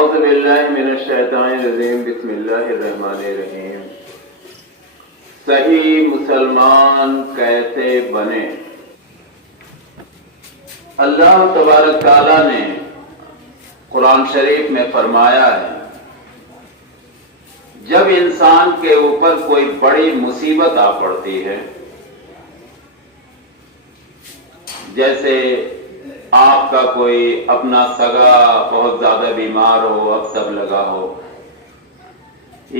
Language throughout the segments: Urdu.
اعوذ باللہ من الشیطان الرجیم بسم اللہ الرحمن الرحیم۔ صحیح مسلمان کیسے بنے؟ اللہ تبارک تعالیٰ نے قرآن شریف میں فرمایا ہے، جب انسان کے اوپر کوئی بڑی مصیبت آ پڑتی ہے، جیسے آپ کا کوئی اپنا سگا بہت زیادہ بیمار ہو، اب سب لگا ہو،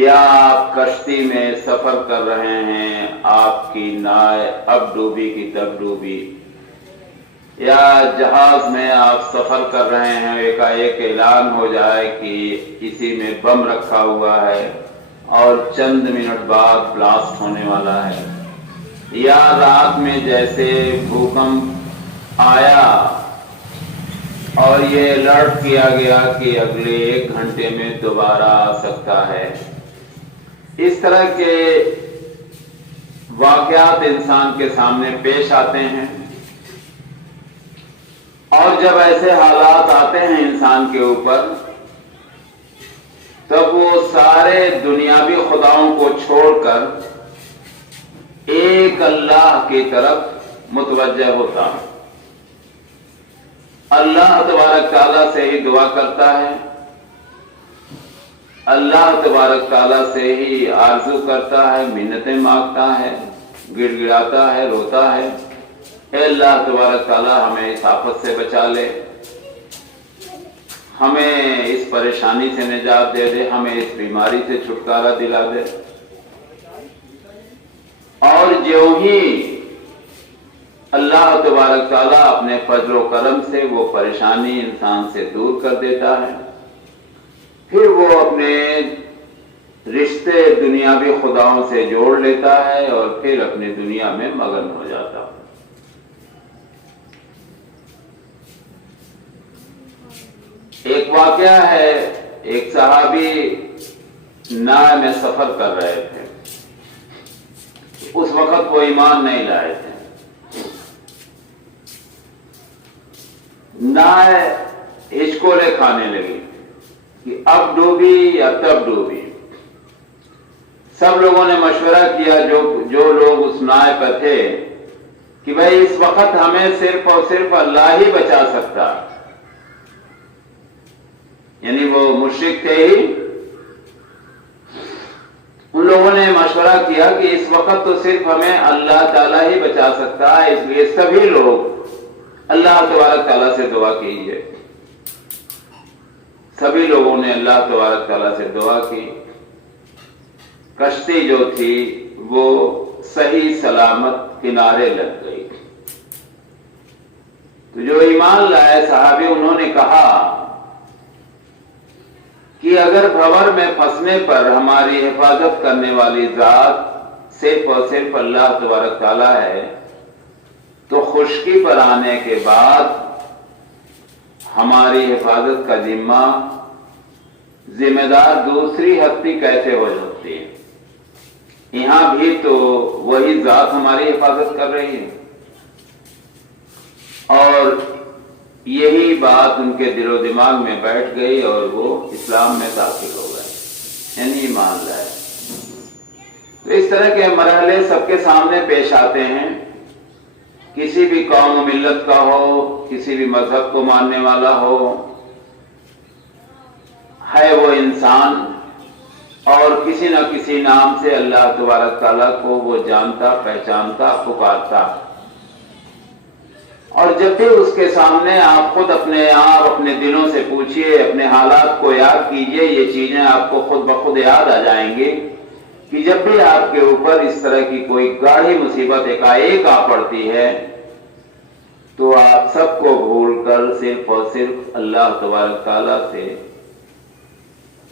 یا آپ کشتی میں سفر کر رہے ہیں، آپ کی نائے اب ڈوبی کی تب ڈوبی، یا جہاز میں آپ سفر کر رہے ہیں، ایک اعلان ہو جائے کہ اسی میں بم رکھا ہوا ہے اور چند منٹ بعد بلاسٹ ہونے والا ہے، یا رات میں جیسے بھوکمپ آیا اور یہ الرٹ کیا گیا کہ اگلے 1 گھنٹے میں دوبارہ آ سکتا ہے۔ اس طرح کے واقعات انسان کے سامنے پیش آتے ہیں، اور جب ایسے حالات آتے ہیں انسان کے اوپر، تب وہ سارے دنیاوی خداؤں کو چھوڑ کر ایک اللہ کی طرف متوجہ ہوتا ہے، اللہ تبارک تعالیٰ سے ہی دعا کرتا ہے، اللہ تبارک تعالیٰ سے ہی آرزو کرتا ہے، منتیں مانگتا ہے، گڑ گڑاتا ہے، روتا ہے، اے اللہ تبارک تعالیٰ ہمیں اس آفت سے بچا لے، ہمیں اس پریشانی سے نجات دے دے، ہمیں اس بیماری سے چھٹکارا دلا دے۔ اور جو ہی اللہ تبارک تعالیٰ اپنے فضل و کرم سے وہ پریشانی انسان سے دور کر دیتا ہے، پھر وہ اپنے رشتے دنیاوی خداؤں سے جوڑ لیتا ہے اور پھر اپنی دنیا میں مگن ہو جاتا ہے۔ ایک واقعہ ہے، ایک صحابی نائے میں سفر کر رہے تھے، اس وقت وہ ایمان نہیں لائے تھے، نائے ہچکولے کھانے لگی کہ اب ڈوبی یا تب ڈوبی۔ سب لوگوں نے مشورہ کیا، جو لوگ اس نائے پر تھے، کہ بھئی اس وقت ہمیں صرف اور صرف اللہ ہی بچا سکتا، یعنی وہ مشرک تھے ہی، ان لوگوں نے مشورہ کیا کہ اس وقت تو صرف ہمیں اللہ تعالیٰ ہی بچا سکتا ہے، اس لیے سبھی لوگ اللہ تبارک تعالیٰ سے دعا کیجیے۔ سبھی لوگوں نے اللہ تبارک تعالیٰ سے دعا کی، کشتی جو تھی وہ صحیح سلامت کنارے لگ گئی۔ تو جو ایمان لائے صحابی، انہوں نے کہا کہ اگر بھنور میں پھنسنے پر ہماری حفاظت کرنے والی ذات صرف اور صرف اللہ تبارک تعالیٰ ہے، تو خشکی پر آنے کے بعد ہماری حفاظت کا ذمہ دار دوسری ہستی کیسے ہو سکتی ہے؟ یہاں بھی تو وہی ذات ہماری حفاظت کر رہی ہے۔ اور یہی بات ان کے دل و دماغ میں بیٹھ گئی اور وہ اسلام میں داخل ہو گئے، یعنی ایمان لائے۔ تو اس طرح کے مرحلے سب کے سامنے پیش آتے ہیں، کسی بھی قوم و ملت کا ہو، کسی بھی مذہب کو ماننے والا ہو، ہے وہ انسان، اور کسی نہ کسی نام سے اللہ تبارک تعالیٰ کو وہ جانتا، پہچانتا، پکارتا۔ اور جب بھی اس کے سامنے آپ خود اپنے آپ اپنے دلوں سے پوچھئے، اپنے حالات کو یاد کیجئے، یہ چیزیں آپ کو خود بخود یاد آ جائیں گی کہ جب بھی آپ کے اوپر اس طرح کی کوئی گاڑھی مصیبت ایک آ پڑتی ہے، تو آپ سب کو بھول کر صرف اور صرف اللہ تبارک تعالیٰ سے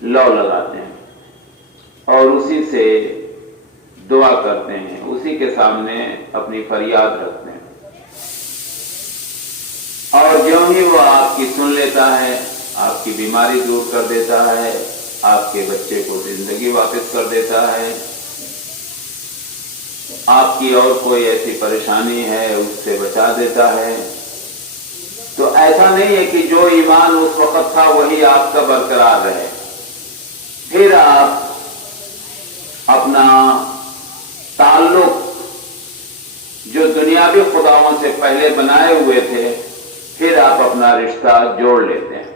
لو لگاتے ہیں اور اسی سے دعا کرتے ہیں، اسی کے سامنے اپنی فریاد رکھتے ہیں، اور جو ہی وہ آپ کی سن لیتا ہے، آپ کی بیماری دور کر دیتا ہے، آپ کے بچے کو زندگی واپس کر دیتا ہے، آپ کی اور کوئی ایسی پریشانی ہے اس سے بچا دیتا ہے، تو ایسا نہیں ہے کہ جو ایمان اس وقت تھا وہی آپ کا برقرار رہے، پھر آپ اپنا تعلق جو دنیاوی خداؤں سے پہلے بنائے ہوئے تھے، پھر آپ اپنا رشتہ جوڑ لیتے ہیں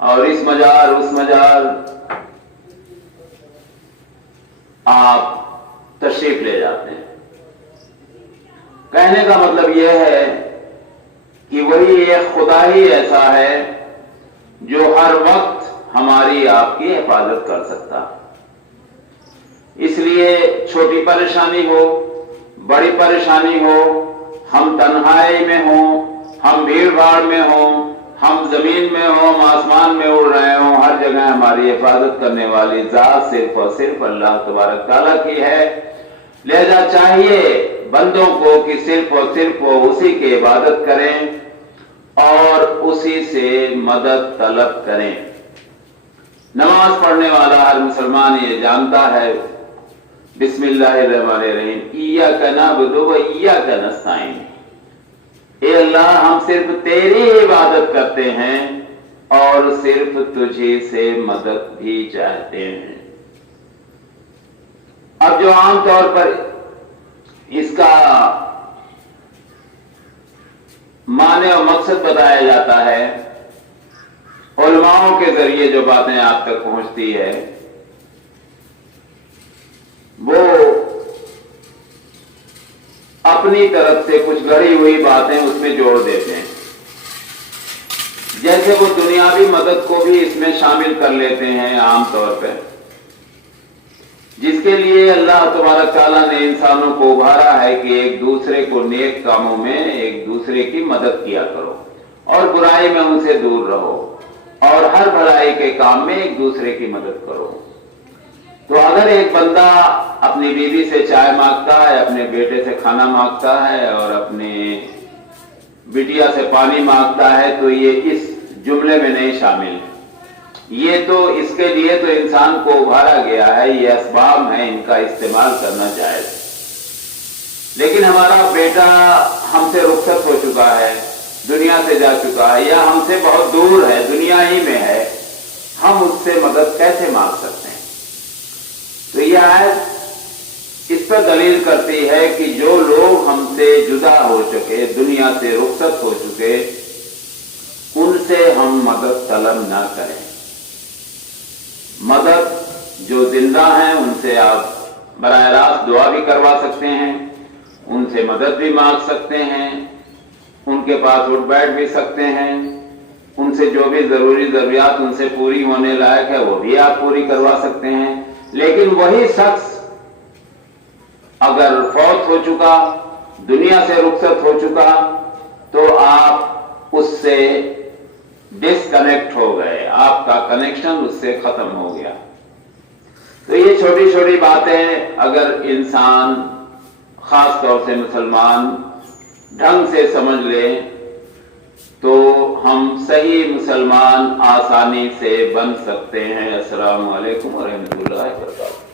اور اس مجال اس مجال آپ تشریف لے جاتے ہیں۔ کہنے کا مطلب یہ ہے کہ وہی ایک خدا ہی ایسا ہے جو ہر وقت ہماری آپ کی حفاظت کر سکتا۔ اس لیے چھوٹی پریشانی ہو، بڑی پریشانی ہو، ہم تنہائی میں ہوں، ہم بھیڑ بھاڑ میں ہوں، ہم زمین میں ہوں، ہم آسمان میں اڑ رہے ہوں، ہر جگہ ہماری حفاظت کرنے والی ذات صرف اور صرف اللہ تبارک تعالیٰ کی ہے۔ لہذا چاہیے بندوں کو کہ صرف اور صرف وہ اسی کی عبادت کریں اور اسی سے مدد طلب کریں۔ نماز پڑھنے والا ہر مسلمان یہ جانتا ہے، بسم اللہ الرحمن الرحیم، ایاک نعبد و ایاک نستعین، اے اللہ ہم صرف تیری عبادت کرتے ہیں اور صرف تجھی سے مدد بھی چاہتے ہیں۔ اب جو عام طور پر اس کا معنی اور مقصد بتایا جاتا ہے، علماؤں کے ذریعے جو باتیں آپ تک پہنچتی ہے وہ اپنی طرف سے کچھ گڑھی ہوئی باتیں اس میں جوڑ دیتے ہیں، جیسے وہ دنیاوی مدد کو بھی اس میں شامل کر لیتے ہیں عام طور پہ، جس کے لیے اللہ تبارک تعالیٰ نے انسانوں کو ابھارا ہے کہ ایک دوسرے کو نیک کاموں میں ایک دوسرے کی مدد کیا کرو اور برائی میں ان سے دور رہو اور ہر بھلائی کے کام میں ایک دوسرے کی مدد کرو۔ تو اگر ایک بندہ اپنی بیوی سے چائے مانگتا ہے، اپنے بیٹے سے کھانا مانگتا ہے اور اپنے بٹیا سے پانی مانگتا ہے تو یہ اس جملے میں نہیں شامل ہے۔ یہ تو اس کے لیے تو انسان کو ابھارا گیا ہے، یہ اسباب ہیں، ان کا استعمال کرنا جائز ہے۔ لیکن ہمارا بیٹا ہم سے رخصت ہو چکا ہے، دنیا سے جا چکا ہے، یا ہم سے بہت دور ہے، دنیا ہی میں ہے، ہم اس سے مدد کیسے مانگ سکتے ہیں؟ تو یہ آیت اس پر دلیل کرتی ہے کہ جو لوگ ہم سے جدا ہو چکے، دنیا سے رخصت ہو چکے، ان سے ہم مدد طلب نہ کریں۔ مدد جو زندہ ہیں ان سے آپ براہ راست دعا بھی کروا سکتے ہیں، ان سے مدد بھی مانگ سکتے ہیں، ان کے پاس اٹھ بیٹھ بھی سکتے ہیں، ان سے جو بھی ضروری ضروریات ان سے پوری ہونے لائق ہے وہ بھی آپ پوری کروا سکتے ہیں۔ لیکن وہی شخص اگر فوت ہو چکا، دنیا سے رخصت ہو چکا، تو آپ اس سے ڈسکنیکٹ ہو گئے، آپ کا کنیکشن اس سے ختم ہو گیا۔ تو یہ چھوٹی چھوٹی باتیں اگر انسان خاص طور سے مسلمان ڈھنگ سے سمجھ لے تو ہم صحیح مسلمان آسانی سے بن سکتے ہیں۔ السلام علیکم ورحمۃ اللہ وبرکاتہ۔